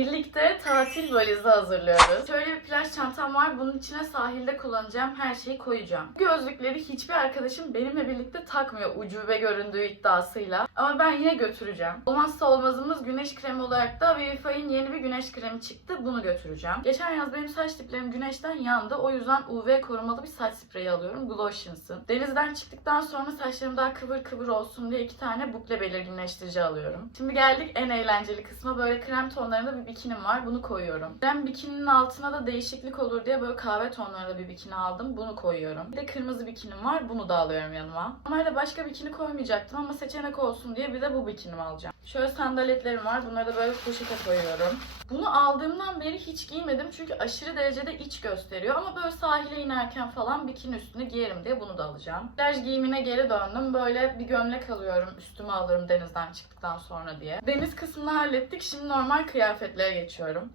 Birlikte tatil valizi hazırlıyoruz. Şöyle bir plaj çantam var. Bunun içine sahilde kullanacağım her şeyi koyacağım. Gözlükleri hiçbir arkadaşım benimle birlikte takmıyor ucube göründüğü iddiasıyla. Ama ben yine götüreceğim. Olmazsa olmazımız güneş kremi olarak da Vivify'in yeni bir güneş kremi çıktı. Bunu götüreceğim. Geçen yaz benim saç diplerim güneşten yandı. O yüzden UV korumalı bir saç spreyi alıyorum. Glotions'ın. Denizden çıktıktan sonra saçlarım daha kıvır kıvır olsun diye iki tane bukle belirginleştirici alıyorum. Şimdi geldik en eğlenceli kısma. Böyle krem tonlarında bir bikinim var. Bunu koyuyorum. Ben bikininin altına da değişiklik olur diye böyle kahve tonlarında bir bikini aldım. Bunu koyuyorum. Bir de kırmızı bikinim var. Bunu da alıyorum yanıma. Normalde başka bikini koymayacaktım ama seçenek olsun diye bir de bu bikinimi alacağım. Şöyle sandaletlerim var. Bunları da böyle poşete koyuyorum. Bunu aldığımdan beri hiç giymedim çünkü aşırı derecede iç gösteriyor ama böyle sahile inerken falan bikini üstüne giyerim diye bunu da alacağım. Plaj giyimine geri döndüm. Böyle bir gömlek alıyorum. Üstüme alırım denizden çıktıktan sonra diye. Deniz kısmını hallettik. Şimdi normal kıyafetlere geçiyorum.